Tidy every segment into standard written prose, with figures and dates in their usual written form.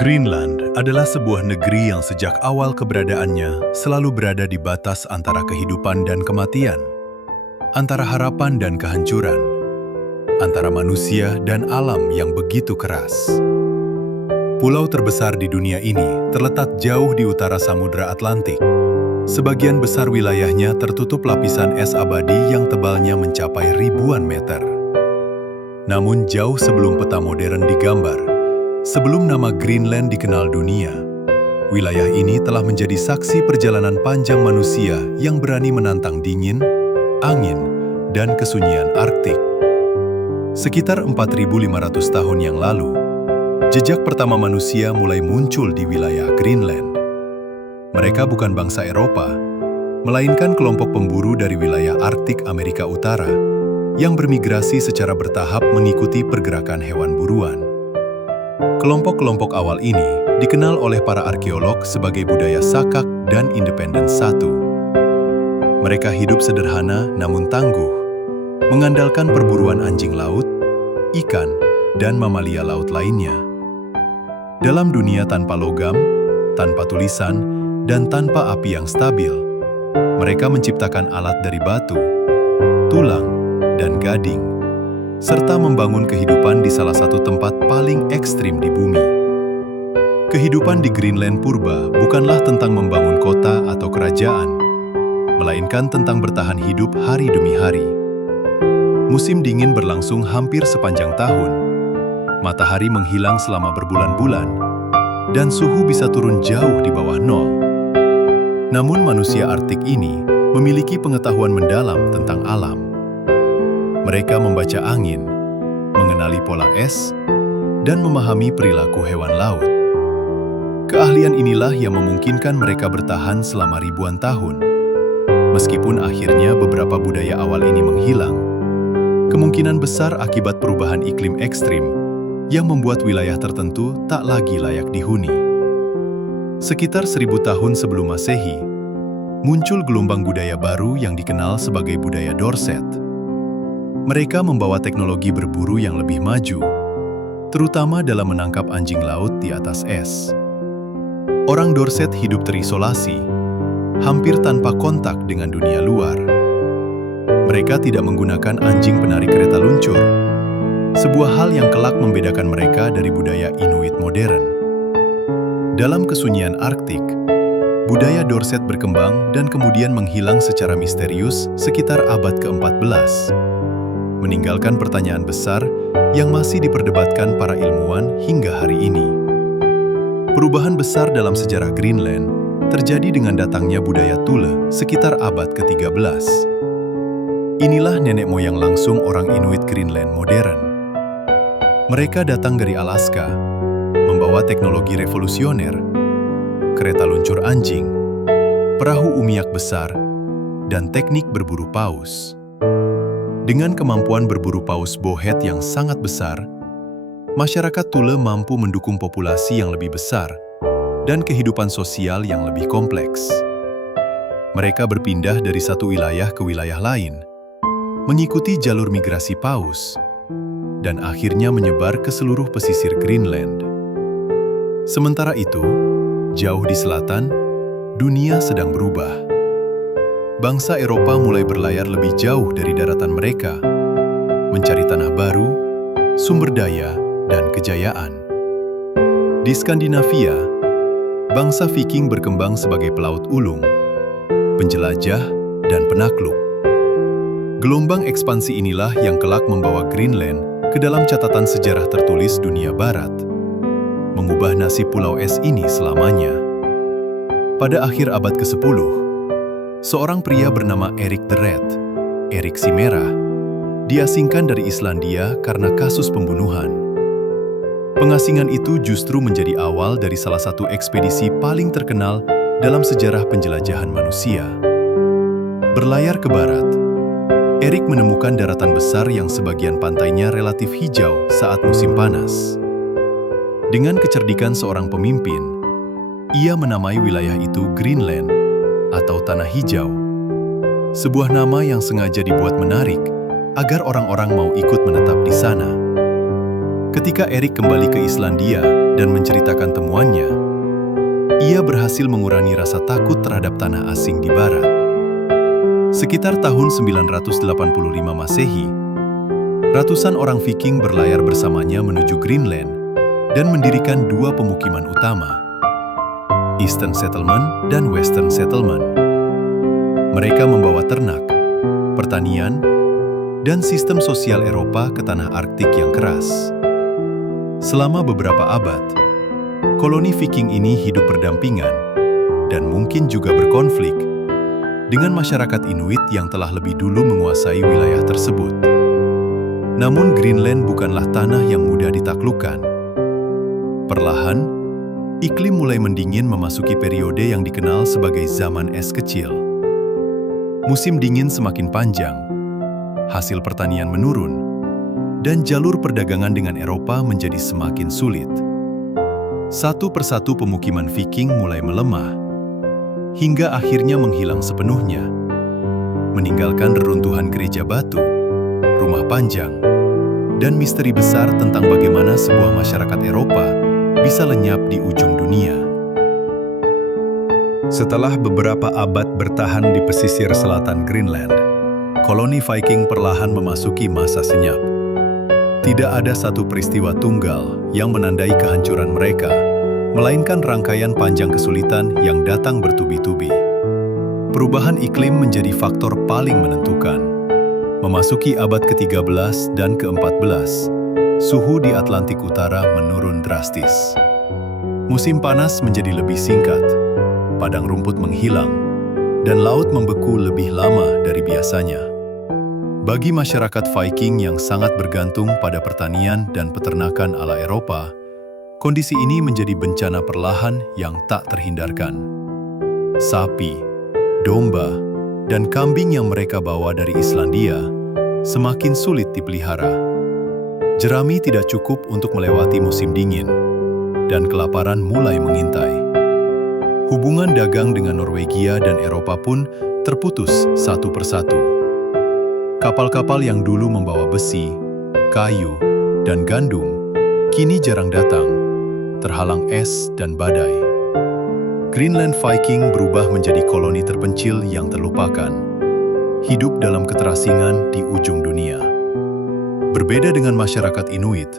Greenland adalah sebuah negeri yang sejak awal keberadaannya selalu berada di batas antara kehidupan dan kematian, antara harapan dan kehancuran, antara manusia dan alam yang begitu keras. Pulau terbesar di dunia ini terletak jauh di utara Samudra Atlantik. Sebagian besar wilayahnya tertutup lapisan es abadi yang tebalnya mencapai ribuan meter. Namun jauh sebelum peta modern digambar, sebelum nama Greenland dikenal dunia, wilayah ini telah menjadi saksi perjalanan panjang manusia yang berani menantang dingin, angin, dan kesunyian Arktik. Sekitar 4.500 tahun yang lalu, jejak pertama manusia mulai muncul di wilayah Greenland. Mereka bukan bangsa Eropa, melainkan kelompok pemburu dari wilayah Arktik Amerika Utara yang bermigrasi secara bertahap mengikuti pergerakan hewan buruan. Kelompok-kelompok awal ini dikenal oleh para arkeolog sebagai budaya Sakak dan Independen Satu. Mereka hidup sederhana namun tangguh, mengandalkan perburuan anjing laut, ikan, dan mamalia laut lainnya. Dalam dunia tanpa logam, tanpa tulisan, dan tanpa api yang stabil, mereka menciptakan alat dari batu, tulang, dan gading, serta membangun kehidupan di salah satu tempat paling ekstrim di bumi. Kehidupan di Greenland purba bukanlah tentang membangun kota atau kerajaan, melainkan tentang bertahan hidup hari demi hari. Musim dingin berlangsung hampir sepanjang tahun, matahari menghilang selama berbulan-bulan, dan suhu bisa turun jauh di bawah nol. Namun manusia Arktik ini memiliki pengetahuan mendalam tentang alam. Mereka membaca angin, mengenali pola es, dan memahami perilaku hewan laut. Keahlian inilah yang memungkinkan mereka bertahan selama ribuan tahun. Meskipun akhirnya beberapa budaya awal ini menghilang, kemungkinan besar akibat perubahan iklim ekstrim yang membuat wilayah tertentu tak lagi layak dihuni. Sekitar 1000 tahun sebelum Masehi, muncul gelombang budaya baru yang dikenal sebagai budaya Dorset. Mereka membawa teknologi berburu yang lebih maju, terutama dalam menangkap anjing laut di atas es. Orang Dorset hidup terisolasi, hampir tanpa kontak dengan dunia luar. Mereka tidak menggunakan anjing penarik kereta luncur, sebuah hal yang kelak membedakan mereka dari budaya Inuit modern. Dalam kesunyian Arktik, budaya Dorset berkembang dan kemudian menghilang secara misterius sekitar abad ke-14, meninggalkan pertanyaan besar yang masih diperdebatkan para ilmuwan hingga hari ini. Perubahan besar dalam sejarah Greenland terjadi dengan datangnya budaya Thule sekitar abad ke-13. Inilah nenek moyang langsung orang Inuit Greenland modern. Mereka datang dari Alaska, membawa teknologi revolusioner, kereta luncur anjing, perahu umiak besar, dan teknik berburu paus. Dengan kemampuan berburu paus bowhead yang sangat besar, masyarakat Thule mampu mendukung populasi yang lebih besar dan kehidupan sosial yang lebih kompleks. Mereka berpindah dari satu wilayah ke wilayah lain, mengikuti jalur migrasi paus, dan akhirnya menyebar ke seluruh pesisir Greenland. Sementara itu, jauh di selatan, dunia sedang berubah. Bangsa Eropa mulai berlayar lebih jauh dari daratan mereka, mencari tanah baru, sumber daya, dan kejayaan. Di Skandinavia, bangsa Viking berkembang sebagai pelaut ulung, penjelajah, dan penakluk. Gelombang ekspansi inilah yang kelak membawa Greenland ke dalam catatan sejarah tertulis dunia barat, mengubah nasib pulau es ini selamanya. Pada akhir abad ke-10, seorang pria bernama Erik the Red, Erik si Merah, diasingkan dari Islandia karena kasus pembunuhan. Pengasingan itu justru menjadi awal dari salah satu ekspedisi paling terkenal dalam sejarah penjelajahan manusia. Berlayar ke barat, Erik menemukan daratan besar yang sebagian pantainya relatif hijau saat musim panas. Dengan kecerdikan seorang pemimpin, ia menamai wilayah itu Greenland atau Tanah Hijau. Sebuah nama yang sengaja dibuat menarik agar orang-orang mau ikut menetap di sana. Ketika Erik kembali ke Islandia, dan menceritakan temuannya, ia berhasil mengurangi rasa takut terhadap tanah asing di barat. Sekitar tahun 985 Masehi, ratusan orang Viking berlayar bersamanya menuju Greenland dan mendirikan dua pemukiman utama, Eastern Settlement dan Western Settlement. Mereka membawa ternak, pertanian, dan sistem sosial Eropa ke tanah Arktik yang keras. Selama beberapa abad, koloni Viking ini hidup berdampingan dan mungkin juga berkonflik dengan masyarakat Inuit yang telah lebih dulu menguasai wilayah tersebut. Namun Greenland bukanlah tanah yang mudah ditaklukkan. Perlahan, iklim mulai mendingin memasuki periode yang dikenal sebagai zaman es kecil. Musim dingin semakin panjang, hasil pertanian menurun, dan jalur perdagangan dengan Eropa menjadi semakin sulit. Satu persatu pemukiman Viking mulai melemah, hingga akhirnya menghilang sepenuhnya, meninggalkan reruntuhan gereja batu, rumah panjang, dan misteri besar tentang bagaimana sebuah masyarakat Eropa bisa lenyap di ujung dunia. Setelah beberapa abad bertahan di pesisir selatan Greenland, koloni Viking perlahan memasuki masa senyap. Tidak ada satu peristiwa tunggal yang menandai kehancuran mereka, melainkan rangkaian panjang kesulitan yang datang bertubi-tubi. Perubahan iklim menjadi faktor paling menentukan. Memasuki abad ke-13 dan ke-14, suhu di Atlantik Utara menurun drastis. Musim panas menjadi lebih singkat, padang rumput menghilang, dan laut membeku lebih lama dari biasanya. Bagi masyarakat Viking yang sangat bergantung pada pertanian dan peternakan ala Eropa, kondisi ini menjadi bencana perlahan yang tak terhindarkan. Sapi, domba, dan kambing yang mereka bawa dari Islandia semakin sulit dipelihara. Jerami tidak cukup untuk melewati musim dingin, dan kelaparan mulai mengintai. Hubungan dagang dengan Norwegia dan Eropa pun terputus satu persatu. Kapal-kapal yang dulu membawa besi, kayu, dan gandum kini jarang datang, terhalang es dan badai. Greenland Viking berubah menjadi koloni terpencil yang terlupakan, hidup dalam keterasingan di ujung dunia. Berbeda dengan masyarakat Inuit,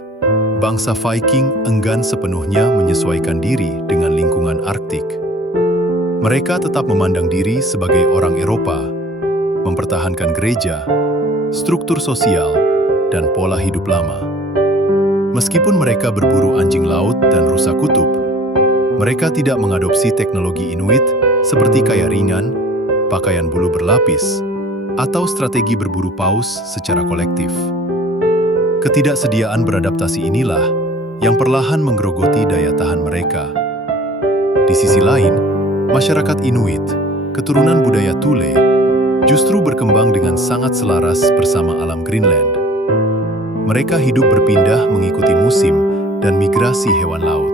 bangsa Viking enggan sepenuhnya menyesuaikan diri dengan lingkungan Arktik. Mereka tetap memandang diri sebagai orang Eropa, mempertahankan gereja, struktur sosial, dan pola hidup lama. Meskipun mereka berburu anjing laut dan rusa kutub, mereka tidak mengadopsi teknologi Inuit seperti kaya ringan, pakaian bulu berlapis, atau strategi berburu paus secara kolektif. Ketidaksediaan beradaptasi inilah yang perlahan menggerogoti daya tahan mereka. Di sisi lain, masyarakat Inuit, keturunan budaya Thule, justru berkembang dengan sangat selaras bersama alam Greenland. Mereka hidup berpindah mengikuti musim dan migrasi hewan laut.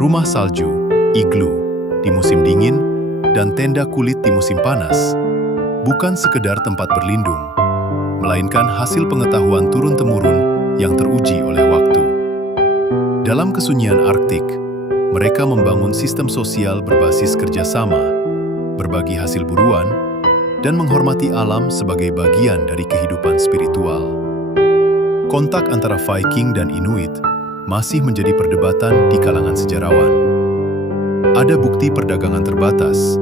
Rumah salju, igloo, di musim dingin, dan tenda kulit di musim panas, bukan sekedar tempat berlindung, melainkan hasil pengetahuan turun-temurun yang teruji oleh waktu. Dalam kesunyian Arktik, mereka membangun sistem sosial berbasis kerjasama, berbagi hasil buruan, dan menghormati alam sebagai bagian dari kehidupan spiritual. Kontak antara Viking dan Inuit masih menjadi perdebatan di kalangan sejarawan. Ada bukti perdagangan terbatas,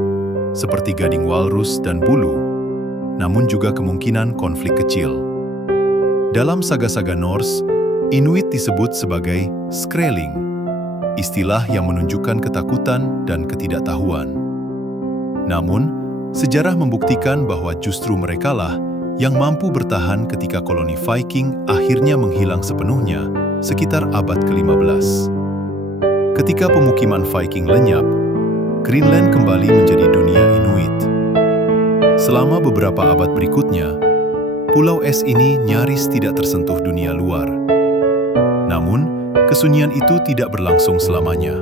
seperti gading walrus dan bulu, namun juga kemungkinan konflik kecil. Dalam saga-saga Norse, Inuit disebut sebagai skreling, istilah yang menunjukkan ketakutan dan ketidaktahuan. Namun, sejarah membuktikan bahwa justru merekalah yang mampu bertahan ketika koloni Viking akhirnya menghilang sepenuhnya sekitar abad ke-15. Ketika pemukiman Viking lenyap, Greenland kembali menjadi dunia Inuit. Selama beberapa abad berikutnya, pulau es ini nyaris tidak tersentuh dunia luar. Namun, kesunyian itu tidak berlangsung selamanya.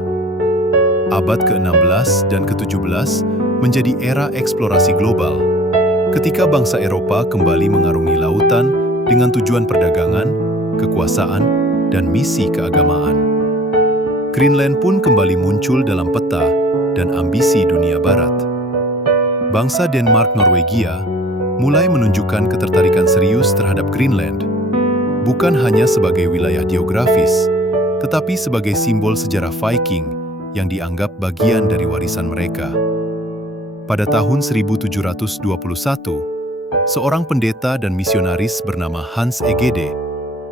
Abad ke-16 dan ke-17 menjadi era eksplorasi global, ketika bangsa Eropa kembali mengarungi lautan dengan tujuan perdagangan, kekuasaan, dan misi keagamaan. Greenland pun kembali muncul dalam peta dan ambisi dunia barat. Bangsa Denmark-Norwegia mulai menunjukkan ketertarikan serius terhadap Greenland, bukan hanya sebagai wilayah geografis, tetapi sebagai simbol sejarah Viking yang dianggap bagian dari warisan mereka. Pada tahun 1721, seorang pendeta dan misionaris bernama Hans Egede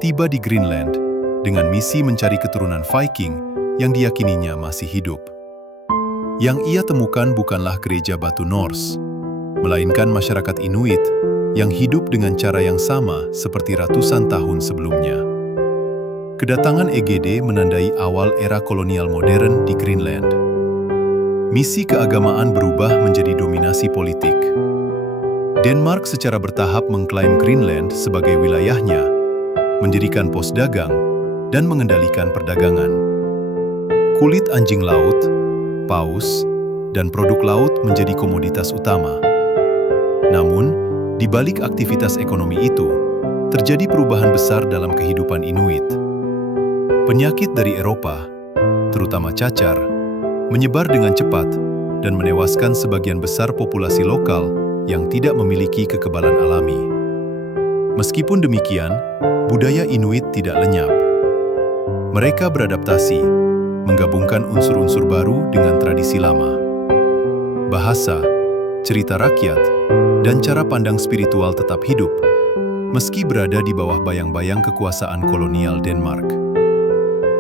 tiba di Greenland dengan misi mencari keturunan Viking yang diyakininya masih hidup. Yang ia temukan bukanlah gereja batu Norse, melainkan masyarakat Inuit yang hidup dengan cara yang sama seperti ratusan tahun sebelumnya. Kedatangan Egede menandai awal era kolonial modern di Greenland. Misi keagamaan berubah menjadi dominasi politik. Denmark secara bertahap mengklaim Greenland sebagai wilayahnya, mendirikan pos dagang, dan mengendalikan perdagangan. Kulit anjing laut, paus, dan produk laut menjadi komoditas utama. Namun, di balik aktivitas ekonomi itu, terjadi perubahan besar dalam kehidupan Inuit. Penyakit dari Eropa, terutama cacar, menyebar dengan cepat dan menewaskan sebagian besar populasi lokal yang tidak memiliki kekebalan alami. Meskipun demikian, budaya Inuit tidak lenyap. Mereka beradaptasi, menggabungkan unsur-unsur baru dengan tradisi lama. Bahasa, cerita rakyat, dan cara pandang spiritual tetap hidup, meski berada di bawah bayang-bayang kekuasaan kolonial Denmark.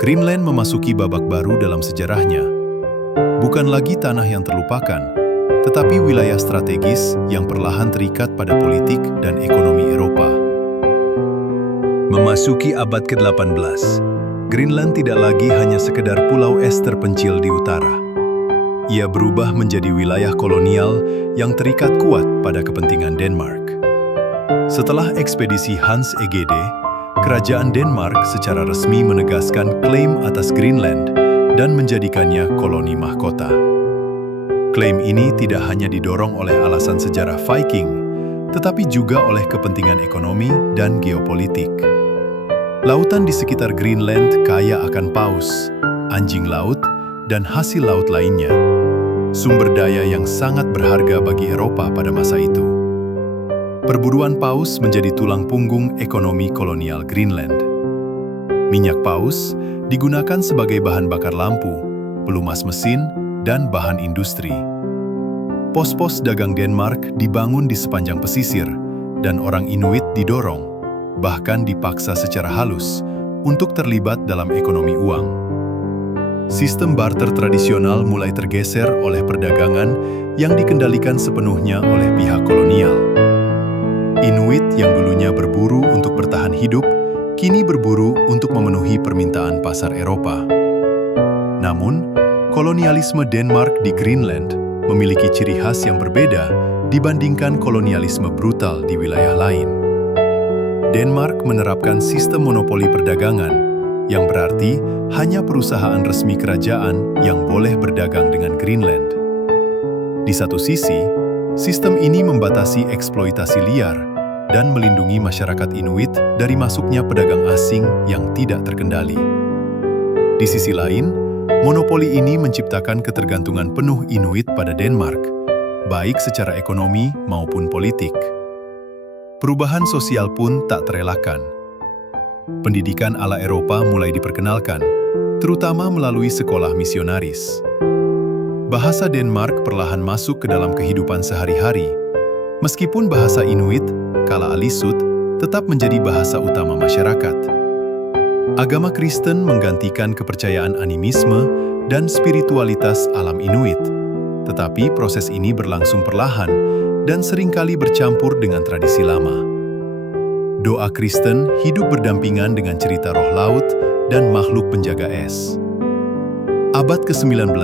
Greenland memasuki babak baru dalam sejarahnya. Bukan lagi tanah yang terlupakan, tetapi wilayah strategis yang perlahan terikat pada politik dan ekonomi Eropa. Memasuki abad ke-18, Greenland tidak lagi hanya sekedar pulau es terpencil di utara. Ia berubah menjadi wilayah kolonial yang terikat kuat pada kepentingan Denmark. Setelah ekspedisi Hans Egede, kerajaan Denmark secara resmi menegaskan klaim atas Greenland dan menjadikannya koloni mahkota. Klaim ini tidak hanya didorong oleh alasan sejarah Viking, tetapi juga oleh kepentingan ekonomi dan geopolitik. Lautan di sekitar Greenland kaya akan paus, anjing laut, dan hasil laut lainnya. Sumber daya yang sangat berharga bagi Eropa pada masa itu. Perburuan paus menjadi tulang punggung ekonomi kolonial Greenland. Minyak paus digunakan sebagai bahan bakar lampu, pelumas mesin, dan bahan industri. Pos-pos dagang Denmark dibangun di sepanjang pesisir, dan orang Inuit didorong, bahkan dipaksa secara halus, untuk terlibat dalam ekonomi uang. Sistem barter tradisional mulai tergeser oleh perdagangan yang dikendalikan sepenuhnya oleh pihak kolonial. Inuit yang dulunya berburu untuk bertahan hidup, kini berburu untuk memenuhi permintaan pasar Eropa. Namun, kolonialisme Denmark di Greenland memiliki ciri khas yang berbeda dibandingkan kolonialisme brutal di wilayah lain. Denmark menerapkan sistem monopoli perdagangan, yang berarti hanya perusahaan resmi kerajaan yang boleh berdagang dengan Greenland. Di satu sisi, sistem ini membatasi eksploitasi liar dan melindungi masyarakat Inuit dari masuknya pedagang asing yang tidak terkendali. Di sisi lain, monopoli ini menciptakan ketergantungan penuh Inuit pada Denmark, baik secara ekonomi maupun politik. Perubahan sosial pun tak terelakkan. Pendidikan ala Eropa mulai diperkenalkan, terutama melalui sekolah misionaris. Bahasa Denmark perlahan masuk ke dalam kehidupan sehari-hari, meskipun bahasa Inuit, kala alisut, tetap menjadi bahasa utama masyarakat. Agama Kristen menggantikan kepercayaan animisme dan spiritualitas alam Inuit, tetapi proses ini berlangsung perlahan dan seringkali bercampur dengan tradisi lama. Doa Kristen hidup berdampingan dengan cerita roh laut dan makhluk penjaga es. Abad ke-19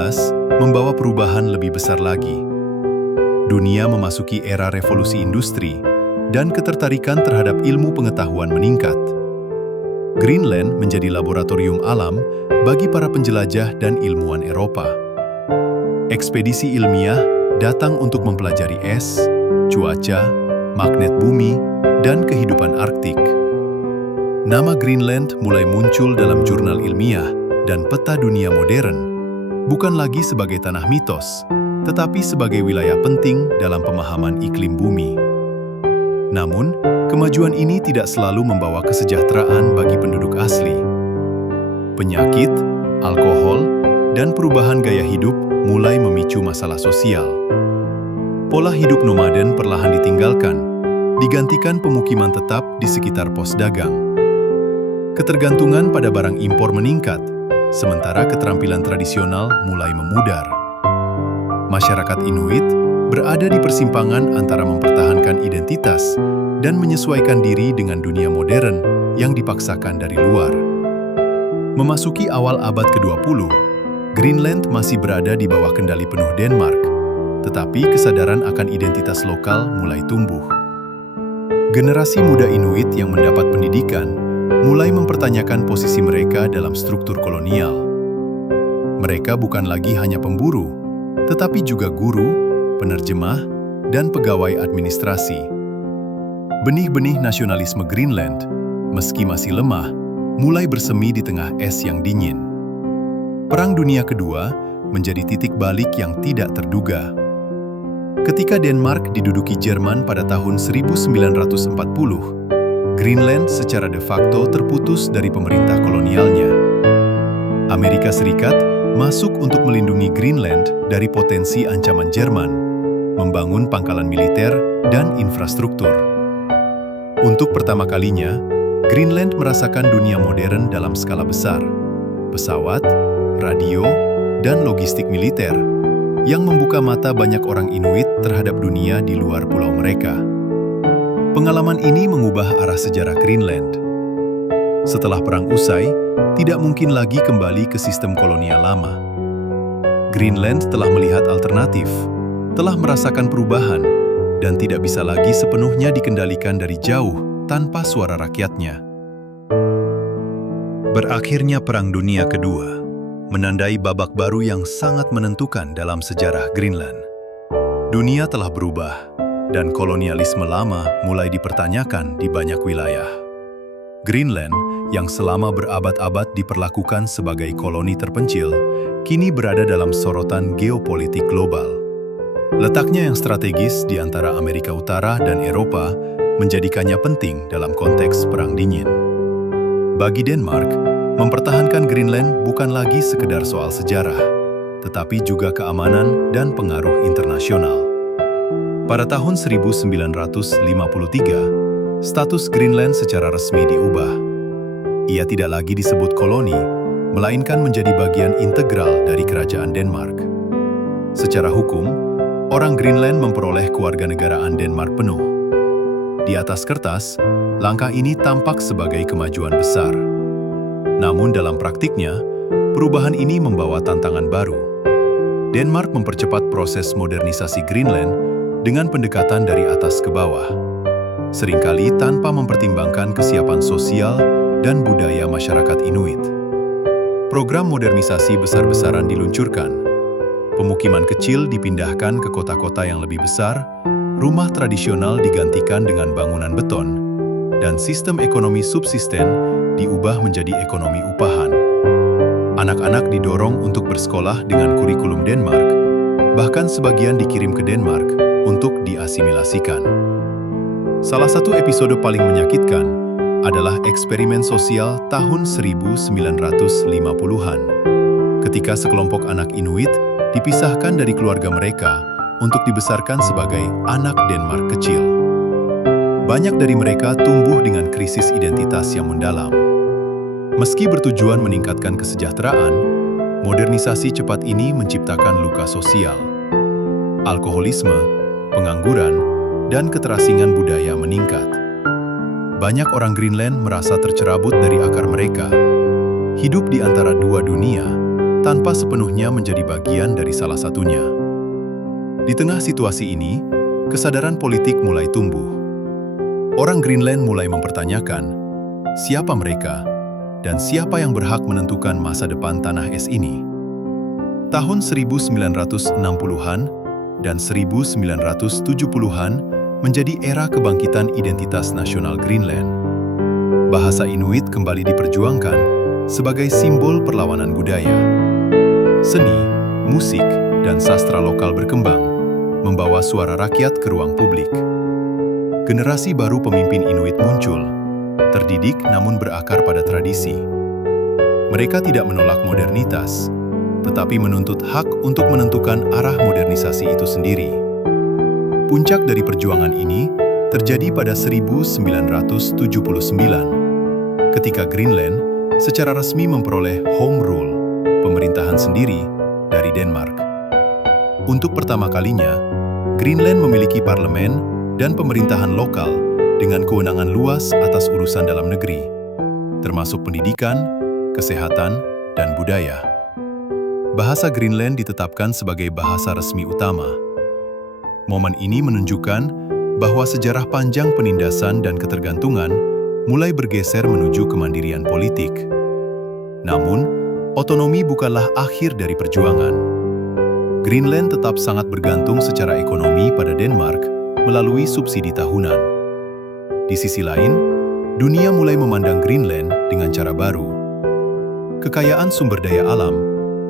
membawa perubahan lebih besar lagi. Dunia memasuki era revolusi industri dan ketertarikan terhadap ilmu pengetahuan meningkat. Greenland menjadi laboratorium alam bagi para penjelajah dan ilmuwan Eropa. Ekspedisi ilmiah datang untuk mempelajari es, cuaca, magnet bumi, dan kehidupan Arktik. Nama Greenland mulai muncul dalam jurnal ilmiah dan peta dunia modern, bukan lagi sebagai tanah mitos, tetapi sebagai wilayah penting dalam pemahaman iklim bumi. Namun, kemajuan ini tidak selalu membawa kesejahteraan bagi penduduk asli. Penyakit, alkohol, dan perubahan gaya hidup mulai memicu masalah sosial. Pola hidup nomaden perlahan ditinggalkan, digantikan pemukiman tetap di sekitar pos dagang. Ketergantungan pada barang impor meningkat, sementara keterampilan tradisional mulai memudar. Masyarakat Inuit berada di persimpangan antara mempertahankan identitas dan menyesuaikan diri dengan dunia modern yang dipaksakan dari luar. Memasuki awal abad ke-20, Greenland masih berada di bawah kendali penuh Denmark, tetapi kesadaran akan identitas lokal mulai tumbuh. Generasi muda Inuit yang mendapat pendidikan mulai mempertanyakan posisi mereka dalam struktur kolonial. Mereka bukan lagi hanya pemburu, tetapi juga guru, penerjemah, dan pegawai administrasi. Benih-benih nasionalisme Greenland, meski masih lemah, mulai bersemi di tengah es yang dingin. Perang Dunia Kedua menjadi titik balik yang tidak terduga. Ketika Denmark diduduki Jerman pada tahun 1940, Greenland secara de facto terputus dari pemerintah kolonialnya. Amerika Serikat masuk untuk melindungi Greenland dari potensi ancaman Jerman, membangun pangkalan militer dan infrastruktur. Untuk pertama kalinya, Greenland merasakan dunia modern dalam skala besar, pesawat, radio, dan logistik militer, yang membuka mata banyak orang Inuit terhadap dunia di luar pulau mereka. Pengalaman ini mengubah arah sejarah Greenland. Setelah perang usai, tidak mungkin lagi kembali ke sistem kolonial lama. Greenland telah melihat alternatif, telah merasakan perubahan, dan tidak bisa lagi sepenuhnya dikendalikan dari jauh tanpa suara rakyatnya. Berakhirnya Perang Dunia Kedua menandai babak baru yang sangat menentukan dalam sejarah Greenland. Dunia telah berubah, dan kolonialisme lama mulai dipertanyakan di banyak wilayah. Greenland, yang selama berabad-abad diperlakukan sebagai koloni terpencil, kini berada dalam sorotan geopolitik global. Letaknya yang strategis di antara Amerika Utara dan Eropa menjadikannya penting dalam konteks Perang Dingin. Bagi Denmark, mempertahankan Greenland bukan lagi sekedar soal sejarah, tetapi juga keamanan dan pengaruh internasional. Pada tahun 1953, status Greenland secara resmi diubah. Ia tidak lagi disebut koloni, melainkan menjadi bagian integral dari Kerajaan Denmark. Secara hukum, orang Greenland memperoleh kewarganegaraan Denmark penuh. Di atas kertas, langkah ini tampak sebagai kemajuan besar. Namun dalam praktiknya, perubahan ini membawa tantangan baru. Denmark mempercepat proses modernisasi Greenland dengan pendekatan dari atas ke bawah, seringkali tanpa mempertimbangkan kesiapan sosial dan budaya masyarakat Inuit. Program modernisasi besar-besaran diluncurkan. Pemukiman kecil dipindahkan ke kota-kota yang lebih besar, rumah tradisional digantikan dengan bangunan beton, dan sistem ekonomi subsisten diubah menjadi ekonomi upahan. Anak-anak didorong untuk bersekolah dengan kurikulum Denmark, bahkan sebagian dikirim ke Denmark untuk diasimilasikan. Salah satu episode paling menyakitkan adalah eksperimen sosial tahun 1950-an, ketika sekelompok anak Inuit dipisahkan dari keluarga mereka untuk dibesarkan sebagai anak Denmark kecil. Banyak dari mereka tumbuh dengan krisis identitas yang mendalam. Meski bertujuan meningkatkan kesejahteraan, modernisasi cepat ini menciptakan luka sosial. Alkoholisme, pengangguran, dan keterasingan budaya meningkat. Banyak orang Greenland merasa tercerabut dari akar mereka, hidup di antara dua dunia, tanpa sepenuhnya menjadi bagian dari salah satunya. Di tengah situasi ini, kesadaran politik mulai tumbuh. Orang Greenland mulai mempertanyakan, siapa mereka, dan siapa yang berhak menentukan masa depan tanah es ini. Tahun 1960-an dan 1970-an menjadi era kebangkitan identitas nasional Greenland. Bahasa Inuit kembali diperjuangkan, sebagai simbol perlawanan budaya. Seni, musik, dan sastra lokal berkembang, membawa suara rakyat ke ruang publik. Generasi baru pemimpin Inuit muncul, terdidik namun berakar pada tradisi. Mereka tidak menolak modernitas, tetapi menuntut hak untuk menentukan arah modernisasi itu sendiri. Puncak dari perjuangan ini terjadi pada 1979, ketika Greenland secara resmi memperoleh Home Rule, pemerintahan sendiri dari Denmark. Untuk pertama kalinya, Greenland memiliki parlemen dan pemerintahan lokal dengan kewenangan luas atas urusan dalam negeri, termasuk pendidikan, kesehatan, dan budaya. Bahasa Greenland ditetapkan sebagai bahasa resmi utama. Momen ini menunjukkan bahwa sejarah panjang penindasan dan ketergantungan mulai bergeser menuju kemandirian politik. Namun, otonomi bukanlah akhir dari perjuangan. Greenland tetap sangat bergantung secara ekonomi pada Denmark melalui subsidi tahunan. Di sisi lain, dunia mulai memandang Greenland dengan cara baru. Kekayaan sumber daya alam,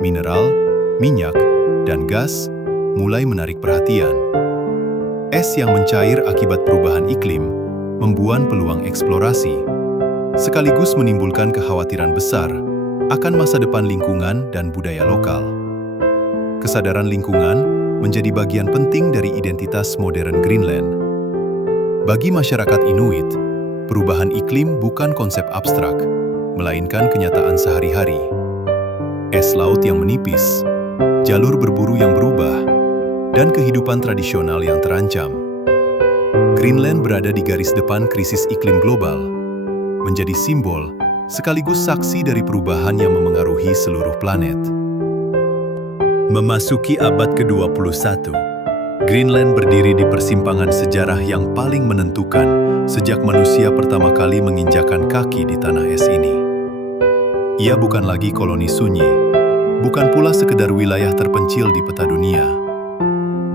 mineral, minyak, dan gas mulai menarik perhatian. Es yang mencair akibat perubahan iklim membuat peluang eksplorasi, sekaligus menimbulkan kekhawatiran besar akan masa depan lingkungan dan budaya lokal. Kesadaran lingkungan menjadi bagian penting dari identitas modern Greenland. Bagi masyarakat Inuit, perubahan iklim bukan konsep abstrak, melainkan kenyataan sehari-hari. Es laut yang menipis, jalur berburu yang berubah, dan kehidupan tradisional yang terancam. Greenland berada di garis depan krisis iklim global, menjadi simbol sekaligus saksi dari perubahan yang memengaruhi seluruh planet. Memasuki abad ke-21, Greenland berdiri di persimpangan sejarah yang paling menentukan sejak manusia pertama kali menginjakkan kaki di tanah es ini. Ia bukan lagi koloni sunyi, bukan pula sekedar wilayah terpencil di peta dunia.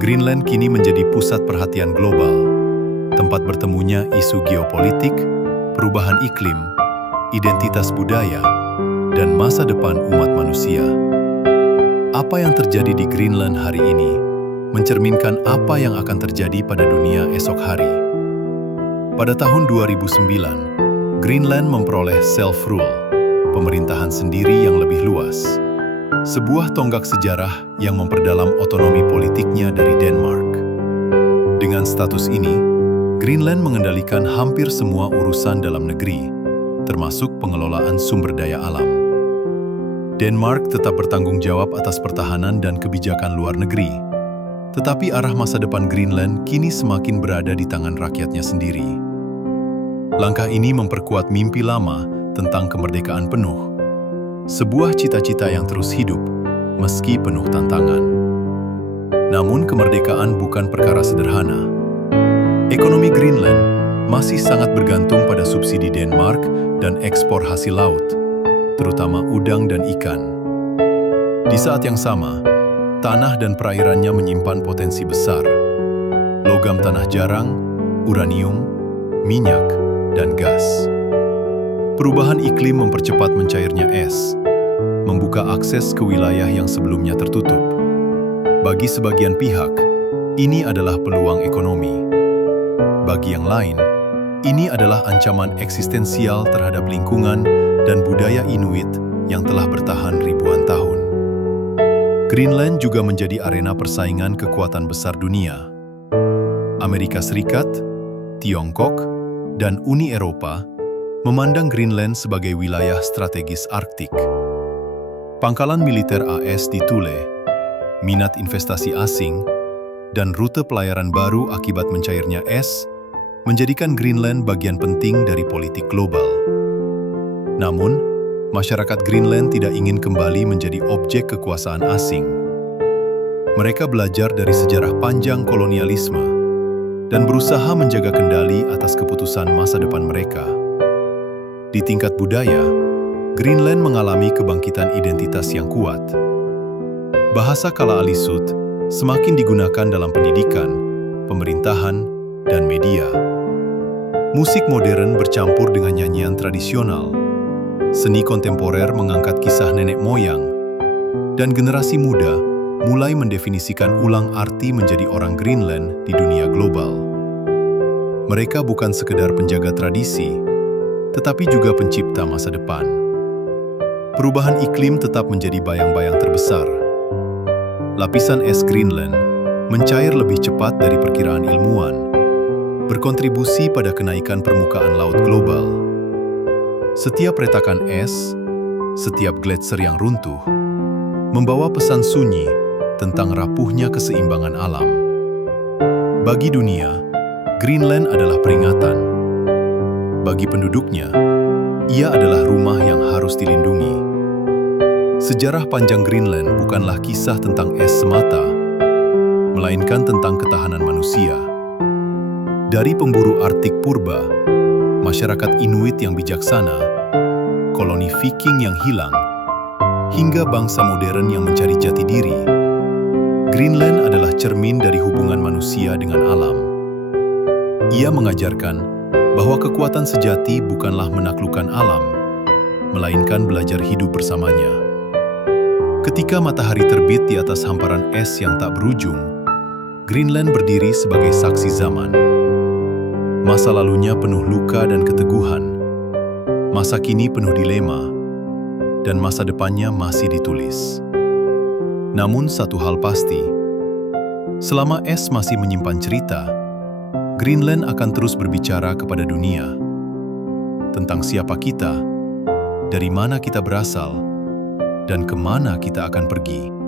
Greenland kini menjadi pusat perhatian global, tempat bertemunya isu geopolitik, perubahan iklim, identitas budaya, dan masa depan umat manusia. Apa yang terjadi di Greenland hari ini mencerminkan apa yang akan terjadi pada dunia esok hari. Pada tahun 2009, Greenland memperoleh self-rule, pemerintahan sendiri yang lebih luas. Sebuah tonggak sejarah yang memperdalam otonomi politiknya dari Denmark. Dengan status ini, Greenland mengendalikan hampir semua urusan dalam negeri, termasuk pengelolaan sumber daya alam. Denmark tetap bertanggung jawab atas pertahanan dan kebijakan luar negeri, tetapi arah masa depan Greenland kini semakin berada di tangan rakyatnya sendiri. Langkah ini memperkuat mimpi lama tentang kemerdekaan penuh, sebuah cita-cita yang terus hidup meski penuh tantangan. Namun kemerdekaan bukan perkara sederhana. Ekonomi Greenland masih sangat bergantung pada subsidi Denmark dan ekspor hasil laut, terutama udang dan ikan. Di saat yang sama, tanah dan perairannya menyimpan potensi besar. Logam tanah jarang, uranium, minyak, dan gas. Perubahan iklim mempercepat mencairnya es, membuka akses ke wilayah yang sebelumnya tertutup. Bagi sebagian pihak, ini adalah peluang ekonomi. Bagi yang lain, ini adalah ancaman eksistensial terhadap lingkungan dan budaya Inuit yang telah bertahan ribuan tahun. Greenland juga menjadi arena persaingan kekuatan besar dunia. Amerika Serikat, Tiongkok, dan Uni Eropa memandang Greenland sebagai wilayah strategis Arktik. Pangkalan militer AS di Thule, minat investasi asing, dan rute pelayaran baru akibat mencairnya es menjadikan Greenland bagian penting dari politik global. Namun, masyarakat Greenland tidak ingin kembali menjadi objek kekuasaan asing. Mereka belajar dari sejarah panjang kolonialisme dan berusaha menjaga kendali atas keputusan masa depan mereka. Di tingkat budaya, Greenland mengalami kebangkitan identitas yang kuat. Bahasa Kalaallisut semakin digunakan dalam pendidikan, pemerintahan, dan media. Musik modern bercampur dengan nyanyian tradisional, Seni kontemporer mengangkat kisah nenek moyang, dan generasi muda mulai mendefinisikan ulang arti menjadi orang Greenland di dunia global. Mereka bukan sekedar penjaga tradisi, tetapi juga pencipta masa depan. Perubahan iklim tetap menjadi bayang-bayang terbesar. Lapisan es Greenland mencair lebih cepat dari perkiraan ilmuwan, berkontribusi pada kenaikan permukaan laut global. Setiap retakan es, setiap gletser yang runtuh, membawa pesan sunyi tentang rapuhnya keseimbangan alam. Bagi dunia, Greenland adalah peringatan. Bagi penduduknya, ia adalah rumah yang harus dilindungi. Sejarah panjang Greenland bukanlah kisah tentang es semata, melainkan tentang ketahanan manusia. Dari pemburu Arktik purba, masyarakat Inuit yang bijaksana, koloni Viking yang hilang, hingga bangsa modern yang mencari jati diri, Greenland adalah cermin dari hubungan manusia dengan alam. Ia mengajarkan bahwa kekuatan sejati bukanlah menaklukkan alam, melainkan belajar hidup bersamanya. Ketika matahari terbit di atas hamparan es yang tak berujung, Greenland berdiri sebagai saksi zaman. Masa lalunya penuh luka dan keteguhan, masa kini penuh dilema, dan masa depannya masih ditulis. Namun satu hal pasti, selama es masih menyimpan cerita, Greenland akan terus berbicara kepada dunia tentang siapa kita, dari mana kita berasal, dan kemana kita akan pergi.